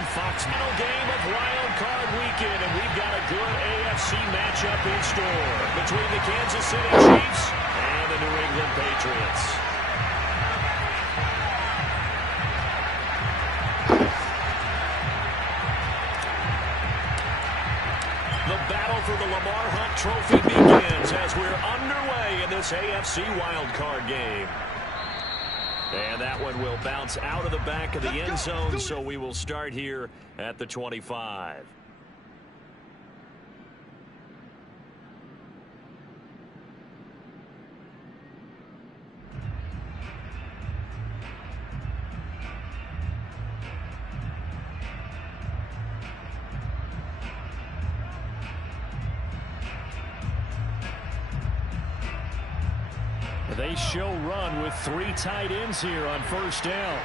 and Fox. Final game of Wild Card Weekend, and we've got a good AFC matchup in store between the Kansas City Chiefs and the New England Patriots. The battle for the Lamar Hunt Trophy begins as we're underway in this AFC wildcard game. And that one will bounce out of the back of the end zone, so we will start here at the 25. They show run with 3 tight ends here on first down.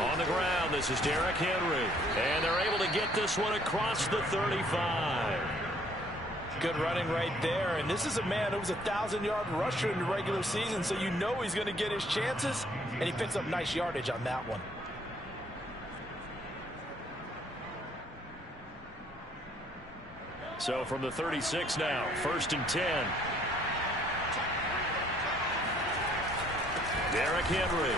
On the ground, this is Derrick Henry. And they're able to get this one across the 35. Good running right there. And this is a man who was a 1,000-yard rusher in the regular season, so you know he's going to get his chances. And he picks up nice yardage on that one. So from the 36 now, 1st and 10. Derrick Henry.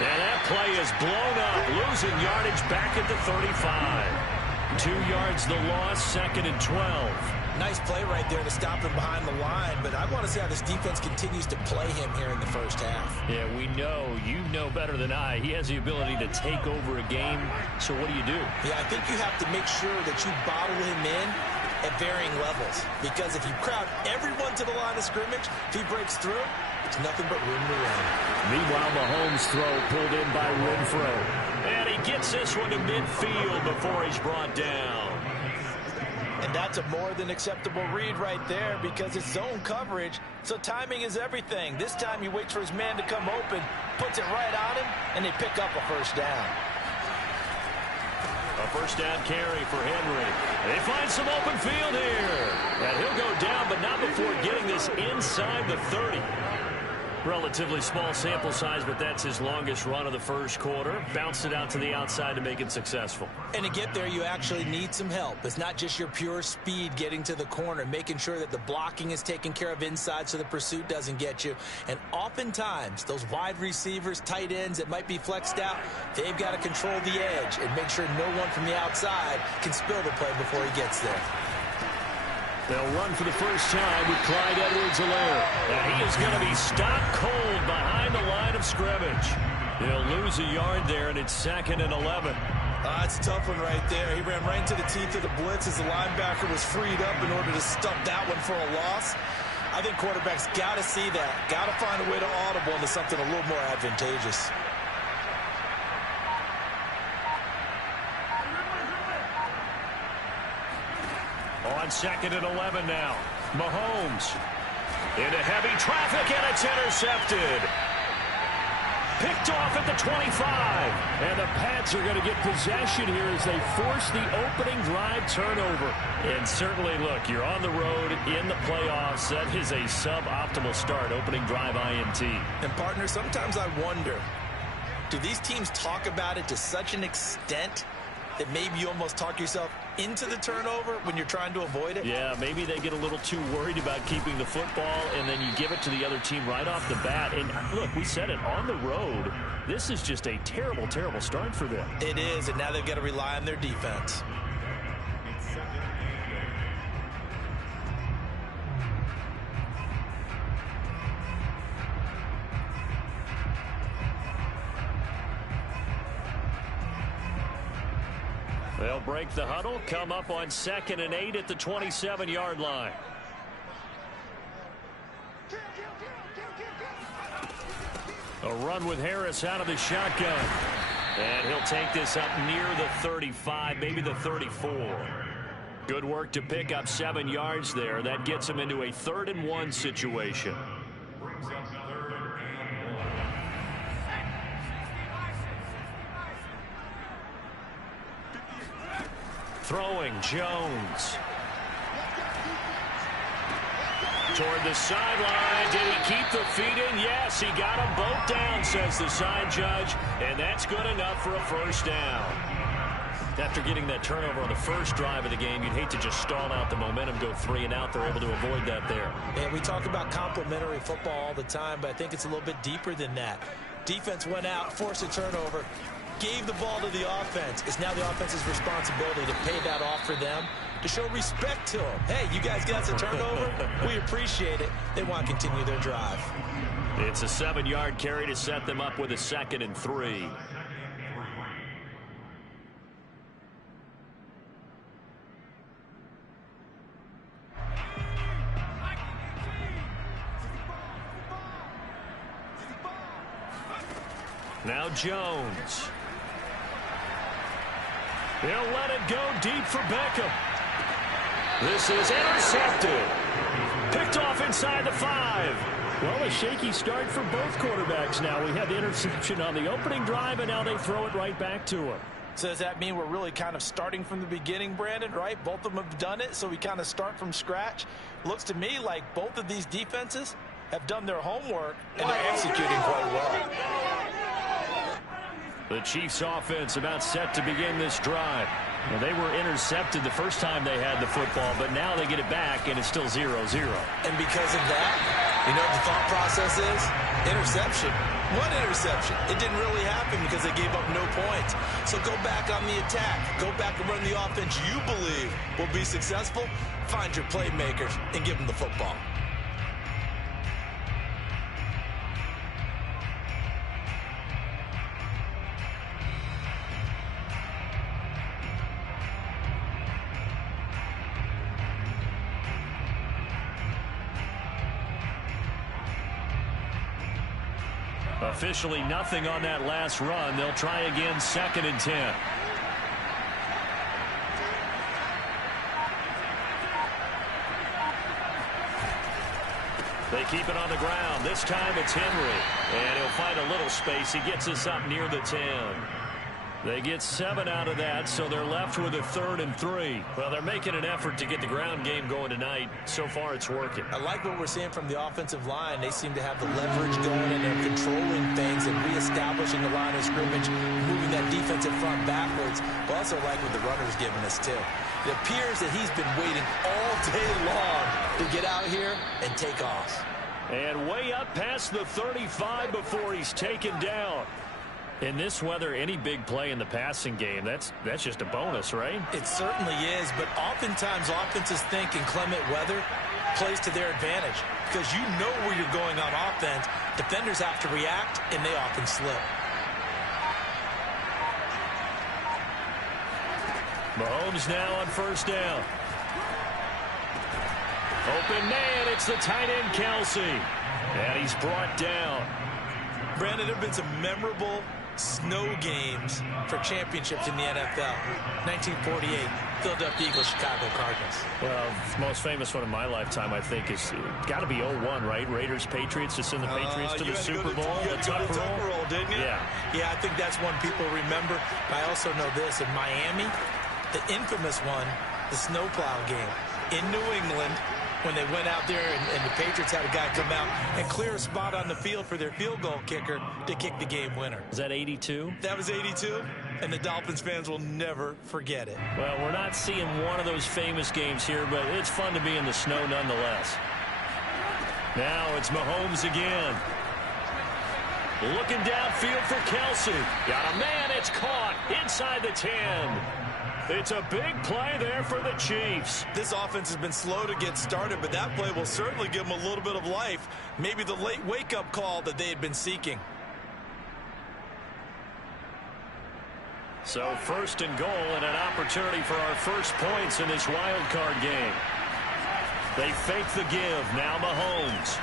And that play is blown up, losing yardage back at the 35. 2 yards the loss, 2nd and 12. Nice play right there to stop him behind the line, but I want to see how this defense continues to play him here in the first half. Yeah, we know, you know better than I, he has the ability to take over a game, so what do you do? Yeah, I think you have to make sure that you bottle him in at varying levels, because if you crowd everyone to the line of scrimmage, if he breaks through, it's nothing but room to run. Meanwhile, Mahomes' throw pulled in by Renfro. And he gets this one to midfield before he's brought down. And that's a more than acceptable read right there because it's zone coverage, so timing is everything. This time he waits for his man to come open, puts it right on him, and they pick up a first down. A first down carry for Henry. They find some open field here. And he'll go down, but not before getting this inside the 30. Relatively small sample size, but that's his longest run of the first quarter. Bounced it out to the outside to make it successful. And to get there, you actually need some help. It's not just your pure speed getting to the corner, making sure that the blocking is taken care of inside so the pursuit doesn't get you. And oftentimes, those wide receivers, tight ends that might be flexed out, they've got to control the edge and make sure no one from the outside can spill the play before he gets there. They'll run for the first time with Clyde Edwards-Helaire. And he is going to be stopped cold behind the line of scrimmage. He'll lose a yard there, and it's 2nd and 11. That's a tough one right there. He ran right into the teeth of the blitz as the linebacker was freed up in order to stop that one for a loss. I think quarterbacks got to see that. Got to find a way to audible into something a little more advantageous. On 2nd and 11 now. Mahomes into heavy traffic, and it's intercepted. Picked off at the 25. And the Pats are going to get possession here as they force the opening drive turnover. And certainly, look, you're on the road in the playoffs. That is a suboptimal start, opening drive INT. And, partner, sometimes I wonder, do these teams talk about it to such an extent that maybe you almost talk yourself into the turnover when you're trying to avoid it? Yeah, maybe they get a little too worried about keeping the football, and then you give it to the other team right off the bat. And look, we said it, on the road, this is just a terrible, terrible start for them. It is, and now they've got to rely on their defense. They'll break the huddle, come up on 2nd and 8 at the 27-yard line. A run with Harris out of the shotgun. And he'll take this up near the 35, maybe the 34. Good work to pick up 7 yards there. That gets him into a 3rd and 1 situation. Throwing, Jones. Toward the sideline. Did he keep the feet in? Yes, he got them both down, says the side judge. And that's good enough for a first down. After getting that turnover on the first drive of the game, you'd hate to just stall out the momentum, go 3 and out. They're able to avoid that there. Yeah, we talk about complementary football all the time, but I think it's a little bit deeper than that. Defense went out, forced a turnover, gave the ball to the offense. It's now the offense's responsibility to pay that off for them, to show respect to them. Hey, you guys got a turnover? We appreciate it. They want to continue their drive. It's a 7-yard carry to set them up with a 2nd and 3. Now Jones. He'll let it go deep for Beckham. This is intercepted. Picked off inside the 5. Well, a shaky start for both quarterbacks now. We had the interception on the opening drive, and now they throw it right back to him. So does that mean we're really kind of starting from the beginning, Brandon, right? Both of them have done it, so we kind of start from scratch. Looks to me like both of these defenses have done their homework, and they're executing quite well. The Chiefs offense about set to begin this drive. Well, they were intercepted the first time they had the football, but now they get it back, and it's still 0-0. And because of that, you know what the thought process is? Interception. One interception. It didn't really happen because they gave up no points. So go back on the attack. Go back and run the offense you believe will be successful. Find your playmakers and give them the football. Officially nothing on that last run. They'll try again, 2nd and 10. They keep it on the ground. This time it's Henry. And he'll find a little space. He gets us up near the 10. They get 7 out of that, so they're left with a 3rd and 3. Well, they're making an effort to get the ground game going tonight. So far, it's working. I like what we're seeing from the offensive line. They seem to have the leverage going, and they're controlling things and reestablishing the line of scrimmage, moving that defensive front backwards. But also like what the runner's giving us, too. It appears that he's been waiting all day long to get out here and take off. And way up past the 35 before he's taken down. In this weather, any big play in the passing game, that's just a bonus, right? It certainly is, but oftentimes offenses think inclement weather plays to their advantage because you know where you're going on offense. Defenders have to react, and they often slip. Mahomes now on 1st down. Open man, it's the tight end Kelsey. And he's brought down. Brandon, there have been some memorable snow games for championships in the NFL. 1948, Philadelphia Eagles, Chicago Cardinals. Well, the most famous one in my lifetime, I think, is got to be 01, right? Raiders, Patriots, to send the Patriots to the Super Bowl. You had to go to the Tucker Roll, didn't you? Yeah, I think that's one people remember. But I also know this. In Miami, the infamous one, the snowplow game. In New England, when they went out there and the Patriots had a guy come out and clear a spot on the field for their field goal kicker to kick the game winner. Is that 82? That was 82, and the Dolphins fans will never forget it. Well, we're not seeing one of those famous games here, but it's fun to be in the snow nonetheless. Now it's Mahomes again. Looking downfield for Kelsey. Got a man, it's caught inside the 10. It's a big play there for the Chiefs. This offense has been slow to get started, but that play will certainly give them a little bit of life. Maybe the late wake-up call that they had been seeking. So 1st and goal and an opportunity for our first points in this wild card game. They fake the give. Now Mahomes.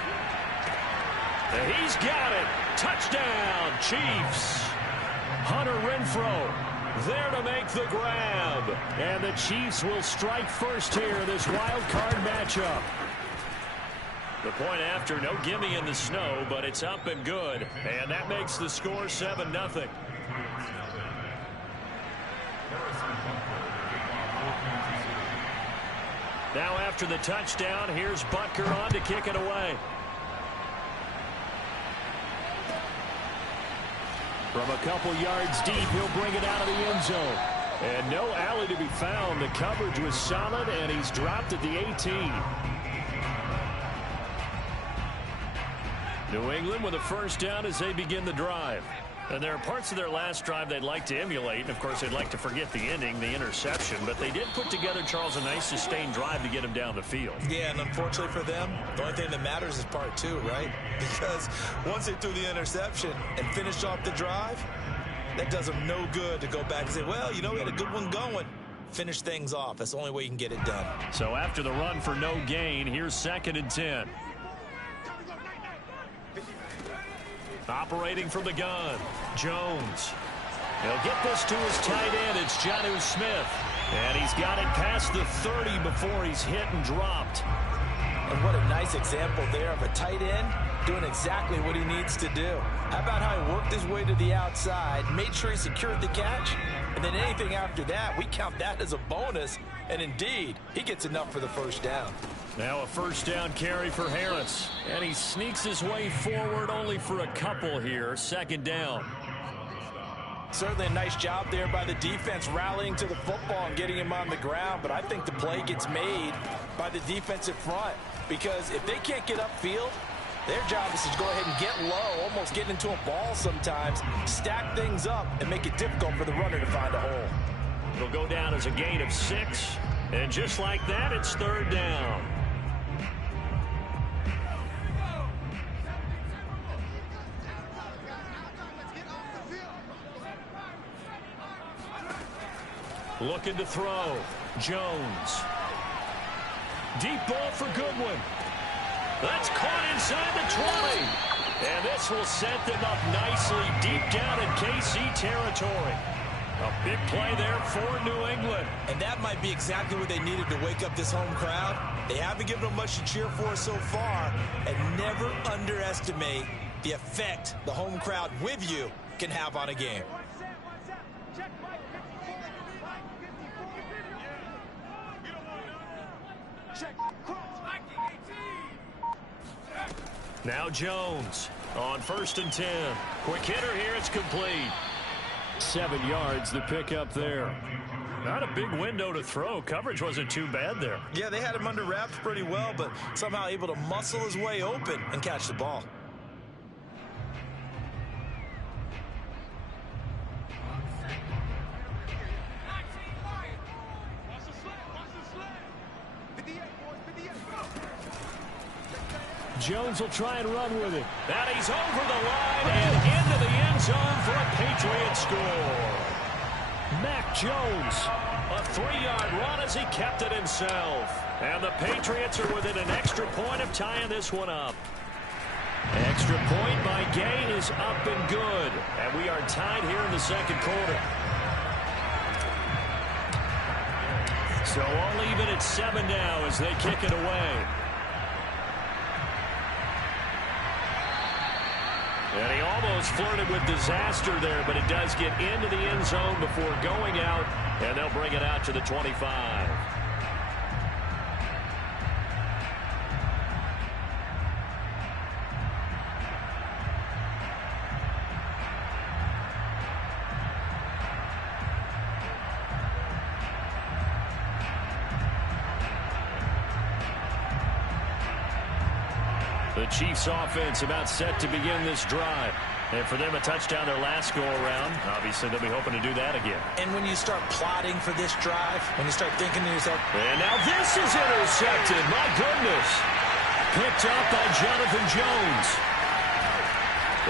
And he's got it. Touchdown, Chiefs. Hunter Renfrow there to make the grab. And the Chiefs will strike first here, this wild card matchup. The point after, no gimme in the snow, but it's up and good. And that makes the score 7-0. Now after the touchdown, here's Butker on to kick it away. From a couple yards deep, he'll bring it out of the end zone. And no alley to be found. The coverage was solid, and he's dropped at the 18. New England with a first down as they begin the drive. And there are parts of their last drive they'd like to emulate. And, of course, they'd like to forget the ending, the interception. But they did put together, Charles, a nice sustained drive to get him down the field. Yeah, and unfortunately for them, the only thing that matters is part two, right? Because once they threw the interception and finished off the drive, that does them no good to go back and say, well, you know, we had a good one going. Finish things off. That's the only way you can get it done. So after the run for no gain, here's 2nd and 10. Operating from the gun, Jones. He'll get this to his tight end. It's Jonnu Smith. And he's got it past the 30 before he's hit and dropped. And what a nice example there of a tight end doing exactly what he needs to do. How about how he worked his way to the outside, made sure he secured the catch, and then anything after that, we count that as a bonus. And indeed, he gets enough for the first down. Now a first down carry for Harris. And he sneaks his way forward only for a couple here. 2nd down. Certainly a nice job there by the defense rallying to the football and getting him on the ground. But I think the play gets made by the defensive front. Because if they can't get upfield, their job is to go ahead and get low, almost get into a ball sometimes, stack things up, and make it difficult for the runner to find a hole. It'll go down as a gain of 6. And just like that, it's 3rd down. Looking to throw. Jones. Deep ball for Goodwin. That's caught inside the 20. And this will set them up nicely deep down in KC territory. A big play there for New England. And that might be exactly what they needed to wake up this home crowd. They haven't given them much to cheer for so far. And never underestimate the effect the home crowd with you can have on a game. Now Jones on 1st and 10. Quick hitter here. It's complete. 7 yards the pickup there. Not a big window to throw. Coverage wasn't too bad there. Yeah, they had him under wraps pretty well, but somehow able to muscle his way open and catch the ball. Jones will try and run with it. And he's over the line and into the end zone for a Patriot score. Mac Jones, a 3-yard run as he kept it himself. And the Patriots are within an extra point of tying this one up. Extra point by Gay is up and good. And we are tied here in the 2nd quarter. So all even at 7 now as they kick it away. And he almost flirted with disaster there, but it does get into the end zone before going out, and they'll bring it out to the 25. The Chiefs offense about set to begin this drive. And for them, a touchdown their last go-around. Obviously, they'll be hoping to do that again. And when you start plotting for this drive, when you start thinking to yourself, and now this is intercepted. My goodness. Picked up by Jonathan Jones.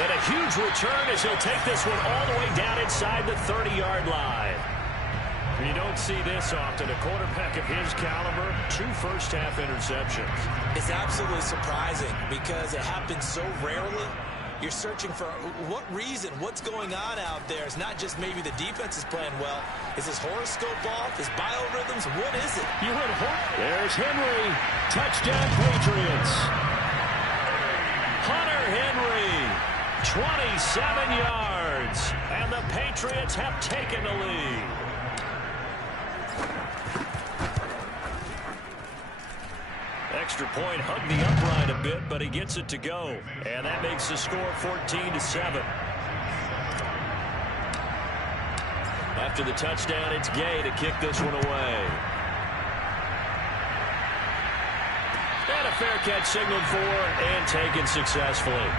And a huge return as he'll take this one all the way down inside the 30-yard line. You don't see this often. A quarterback of his caliber, 2 first-half interceptions. It's absolutely surprising because it happens so rarely. You're searching for what reason, what's going on out there. It's not just maybe the defense is playing well. Is his horoscope off? His biorhythms? What is it? You heard there's Henry. Touchdown Patriots. Hunter Henry, 27 yards. And the Patriots have taken the lead. extra point, hugged the upright a bit, but he gets it to go. And that makes the score 14-7. After the touchdown, it's Gay to kick this one away. And a fair catch signaled for and taken successfully.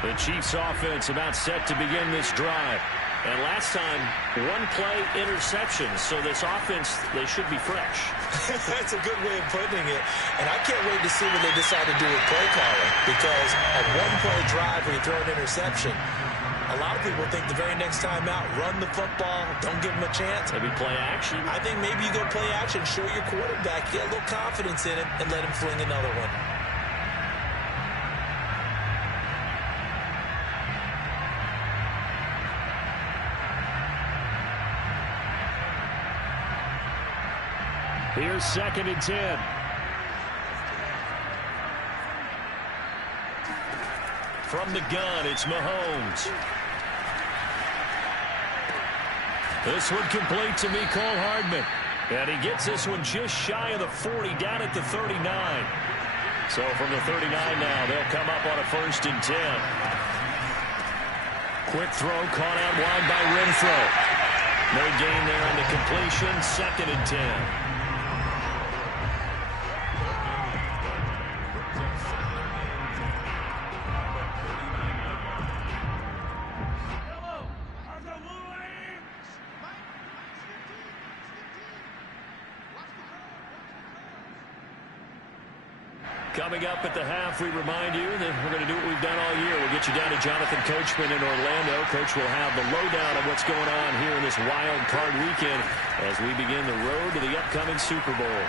The Chiefs offense about set to begin this drive. And last time, one play interception. So this offense, they should be fresh. That's a good way of putting it. And I can't wait to see what they decide to do with play calling. Because a one-play drive where you throw an interception, a lot of people think the very next time out, run the football, don't give them a chance. Maybe play action? I think maybe you go play action, show your quarterback, get a little confidence in it, and let him fling another one. Here's 2nd and 10. From the gun, it's Mahomes. This one complete to Mecole Hardman. And he gets this one just shy of the 40, down at the 39. So from the 39 now, they'll come up on a 1st and 10. Quick throw caught out wide by Renfro. No gain there on the completion. 2nd and 10. Coming up at the half, we remind you that we're going to do what we've done all year. We'll get you down to Jonathan Coachman in Orlando. Coach will have the lowdown of what's going on here in this wild card weekend as we begin the road to the upcoming Super Bowl.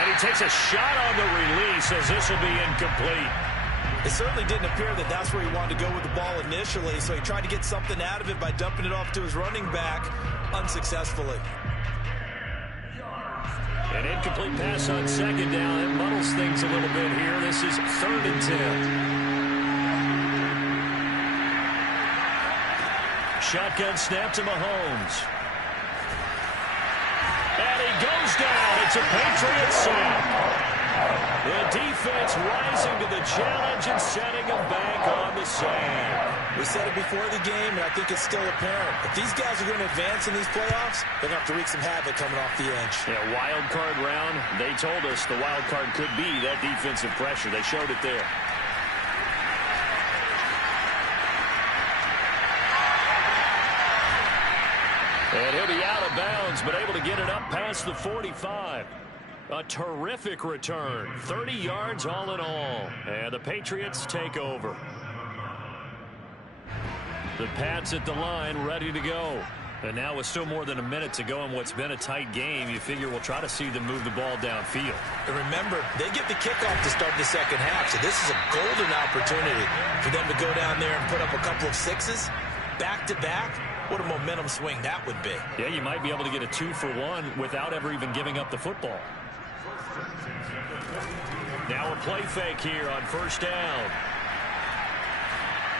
And he takes a shot on the release as this will be incomplete. It certainly didn't appear that that's where he wanted to go with the ball initially, so he tried to get something out of it by dumping it off to his running back unsuccessfully. An incomplete pass on 2nd down. It muddles things a little bit here. This is 3rd and 10. Shotgun snap to Mahomes. And he goes down. It's a Patriots sack. The defense rising to the challenge and setting them back on the sack. We said it before the game, and I think it's still apparent. If these guys are going to advance in these playoffs, they're going to have to wreak some havoc coming off the edge. Yeah, wild card round. They told us the wild card could be that defensive pressure. They showed it there. And he'll be out of bounds, but able to get it up past the 45. A terrific return. 30 yards all in all. And the Patriots take over. The Pats at the line, ready to go. And now with still more than a minute to go in what's been a tight game, you figure we'll try to see them move the ball downfield. And remember, they get the kickoff to start the second half, so this is a golden opportunity for them to go down there and put up a couple of sixes back-to-back. What a momentum swing that would be. Yeah, you might be able to get a 2-for-1 without ever even giving up the football. Now a play fake here on 1st down.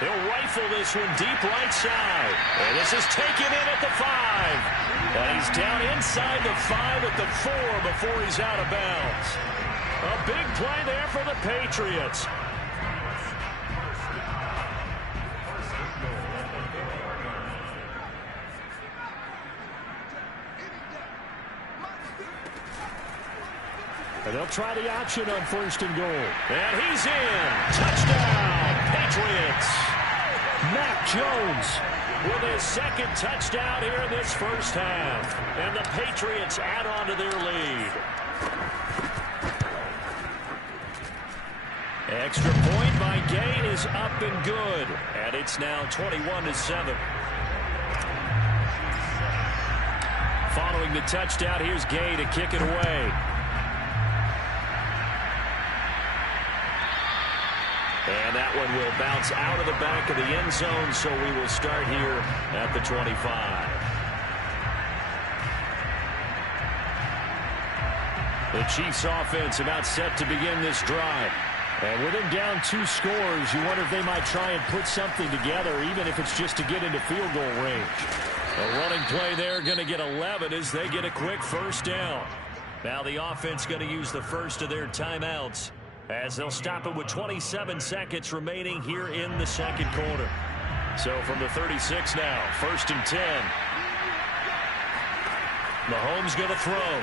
He'll rifle this one deep right side. And this is taken in at the 5. And he's down inside the 5 at the 4 before he's out of bounds. A big play there for the Patriots. And they'll try the option on 1st and goal. And he's in. Touchdown, Patriots. Mac Jones with his 2nd touchdown here in this first half. And the Patriots add on to their lead. Extra point by Gay is up and good. And it's now 21-7. Following the touchdown, here's Gay to kick it away. And that one will bounce out of the back of the end zone, so we will start here at the 25. The Chiefs offense about set to begin this drive. And with them down 2 scores, you wonder if they might try and put something together, even if it's just to get into field goal range. A running play there going to get 11 as they get a quick first down. Now the offense going to use the first of their timeouts as they'll stop it with 27 seconds remaining here in the second quarter. So from the 36 now, 1st and 10. Mahomes going to throw.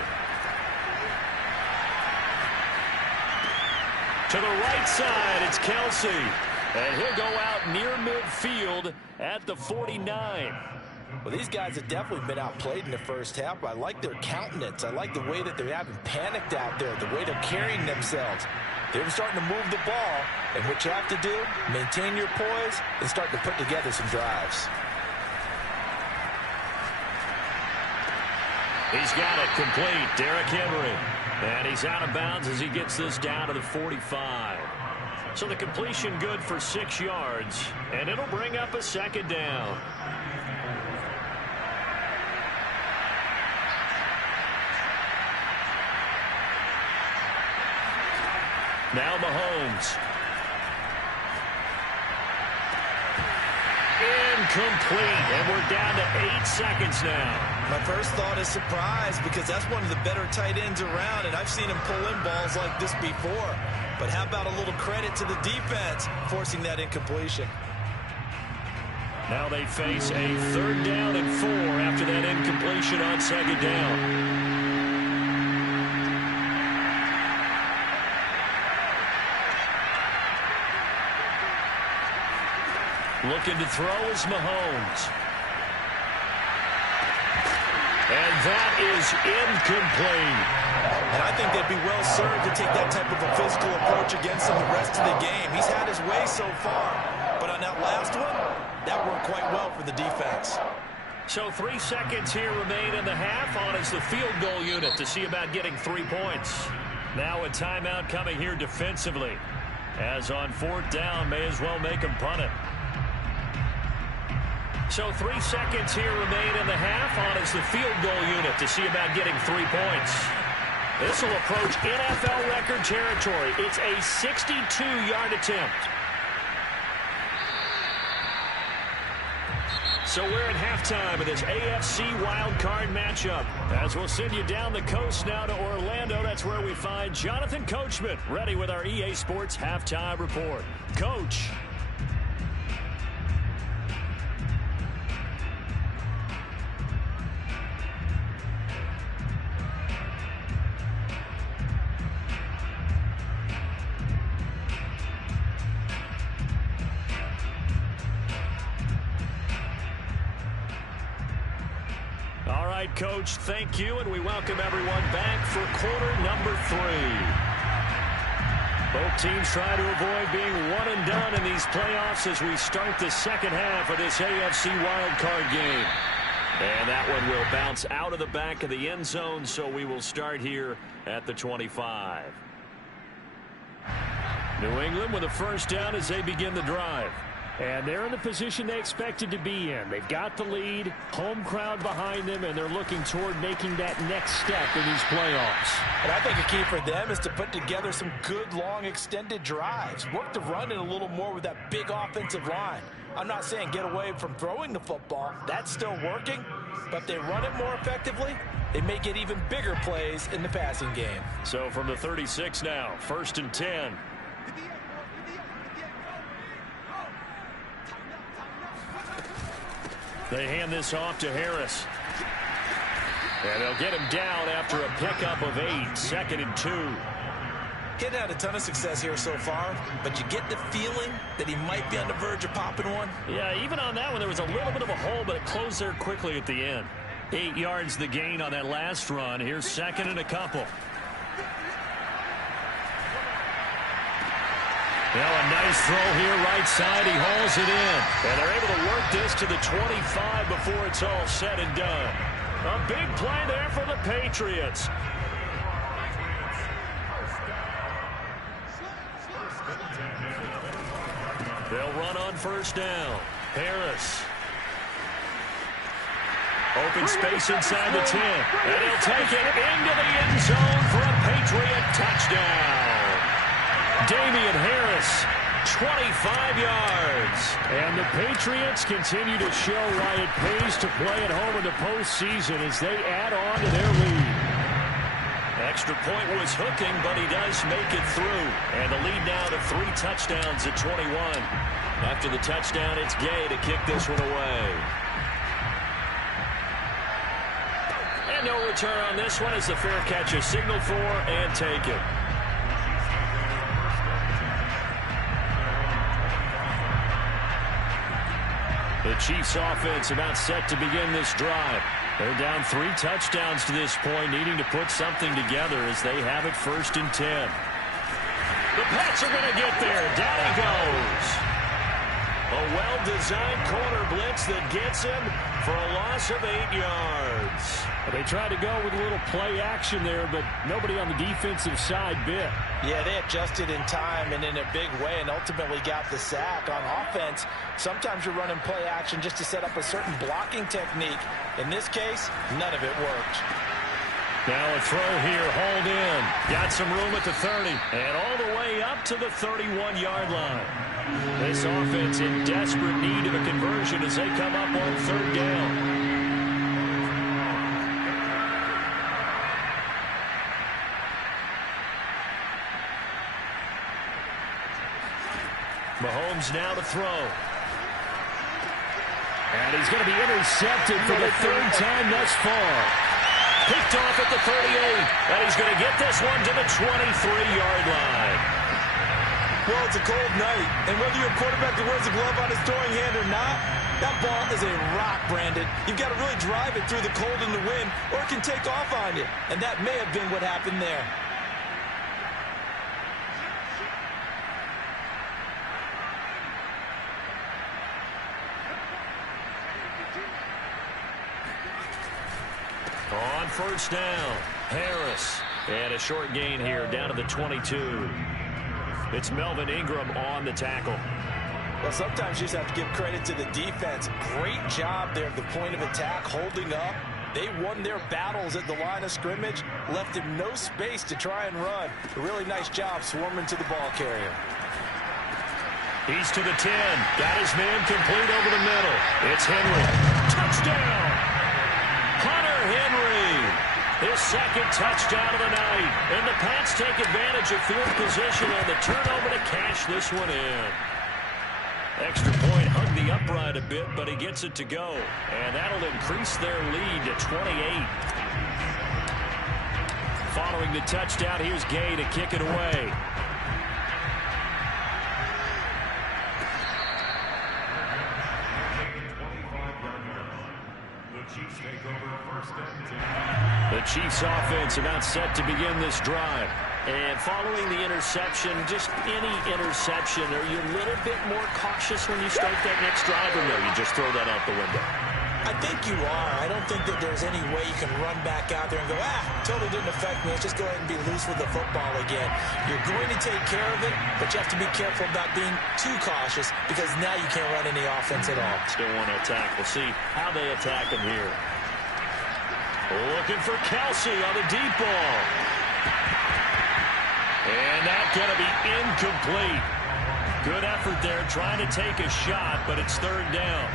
To the right side, it's Kelsey. And he'll go out near midfield at the 49. Well, these guys have definitely been outplayed in the first half, but I like their countenance. I like the way that they haven't panicked out there, the way they're carrying themselves. They're starting to move the ball, and what you have to do, maintain your poise and start to put together some drives. He's got it complete, Derrick Henry. And he's out of bounds as he gets this down to the 45. So the completion good for 6 yards, and it'll bring up a second down. Now Mahomes. Incomplete, and we're down to 8 seconds now. My first thought is surprise because that's one of the better tight ends around, and I've seen him pull in balls like this before. But how about a little credit to the defense forcing that incompletion? Now they face a 3rd down and 4 after that incompletion on 2nd down. Looking to throw is Mahomes. And that is incomplete. And I think they'd be well served to take that type of a physical approach against him the rest of the game. He's had his way so far. But on that last one, that worked quite well for the defense. So 3 seconds here remain in the half on as the field goal unit to see about getting 3 points. Now a timeout coming here defensively. As on 4th down, may as well make him punt it. So 3 seconds here remain in the half on as the field goal unit to see about getting 3 points. This will approach NFL record territory. It's a 62-yard attempt. So we're at halftime of this AFC Wildcard matchup. As we'll send you down the coast now to Orlando, that's where we find Jonathan Coachman ready with our EA Sports Halftime Report. Coach. Coach, thank you, and we welcome everyone back for quarter number 3. Both teams try to avoid being one and done in these playoffs as we start the second half of this AFC wildcard game. And that one will bounce out of the back of the end zone, so we will start here at the 25. New England with a first down as they begin the drive. And they're in the position they expected to be in. They've got the lead, home crowd behind them, and they're looking toward making that next step in these playoffs. And I think a key for them is to put together some good, long, extended drives. Work the run in a little more with that big offensive line. I'm not saying get away from throwing the football. That's still working. But if they run it more effectively, they may get even bigger plays in the passing game. So from the 36 now, 1st and 10. They hand this off to Harris. And they'll get him down after a pickup of 8, 2nd and 2. He's had a ton of success here so far, but you get the feeling that he might be on the verge of popping one. Yeah, even on that one, there was a little bit of a hole, but it closed there quickly at the end. 8 yards the gain on that last run. Here's 2nd and a couple. Now a nice throw here right side. He hauls it in. And they're able to work this to the 25 before it's all said and done. A big play there for the Patriots. They'll run on first down. Harris. Open space inside the 10. And he'll take it into the end zone for a Patriot touchdown. Damian Harris, 25 yards. And the Patriots continue to show why it pays to play at home in the postseason as they add on to their lead. Extra point was hooking, but he does make it through. And the lead now to 3 touchdowns at 21. After the touchdown, it's Gay to kick this one away. And no return on this one as the fair catch is signaled for and taken. The Chiefs offense about set to begin this drive. They're down 3 touchdowns to this point, needing to put something together as they have it 1st and 10. The Pats are going to get there. Down he goes. A well-designed corner blitz that gets him for a loss of 8 yards. They tried to go with a little play action there, but nobody on the defensive side bit. Yeah, they adjusted in time and in a big way and ultimately got the sack. On offense, sometimes you're running play action just to set up a certain blocking technique. In this case, none of it worked. Now a throw here, hauled in. Got some room at the 30. And all the way up to the 31-yard line. This offense in desperate need of a conversion as they come up on 3rd down. Mahomes now to throw. And he's going to be intercepted for the 3rd time thus far. Picked off at the 38. And he's going to get this one to the 23-yard line. Well, it's a cold night, and whether you're a quarterback that wears a glove on his throwing hand or not, that ball is a rock, Brandon. You've got to really drive it through the cold and the wind, or it can take off on you. And that may have been what happened there. On 1st down, Harris. And a short gain here down to the 22. It's Melvin Ingram on the tackle. Well, sometimes you just have to give credit to the defense. Great job there at the point of attack, holding up. They won their battles at the line of scrimmage, left him no space to try and run. A really nice job swarming to the ball carrier. He's to the 10. Got his man complete over the middle. It's Henry. Touchdown! Hunter Henry. His 2nd touchdown of the night. And the Pats take advantage of field position on the turnover to cash this one in. Extra point hugged the upright a bit, but he gets it to go. And that'll increase their lead to 28. Following the touchdown, here's Gay to kick it away. The Chiefs offense about set to begin this drive. And following the interception, just any interception, are you a little bit more cautious when you start that next drive, or no, you just throw that out the window? I think you are. I don't think that there's any way you can run back out there and go, totally didn't affect me. Let's just go ahead and be loose with the football again. You're going to take care of it, but you have to be careful about being too cautious because now you can't run any offense at all. Still want to attack. We'll see how they attack him here. Looking for Kelsey on the deep ball. And that's going to be incomplete. Good effort there trying to take a shot, but it's 3rd down.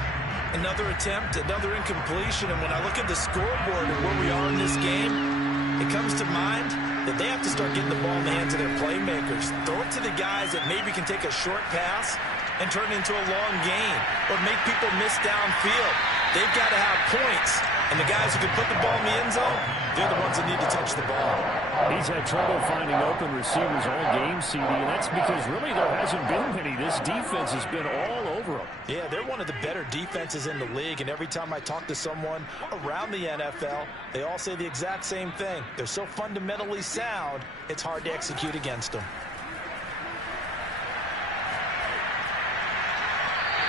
Another attempt, another incompletion, and when I look at the scoreboard and where we are in this game, it comes to mind that they have to start getting the ball in the hands of their playmakers. Throw it to the guys that maybe can take a short pass and turn it into a long gain or make people miss downfield. They've got to have points, and the guys who can put the ball in the end zone, they're the ones that need to touch the ball. He's had trouble finding open receivers all game, CD, and that's because really there hasn't been many. This defense has been all over them. Yeah, they're one of the better defenses in the league, and every time I talk to someone around the NFL, they all say the exact same thing. They're so fundamentally sound, it's hard to execute against them.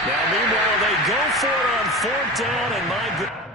Now, meanwhile, they go for it on 4th down, and my good...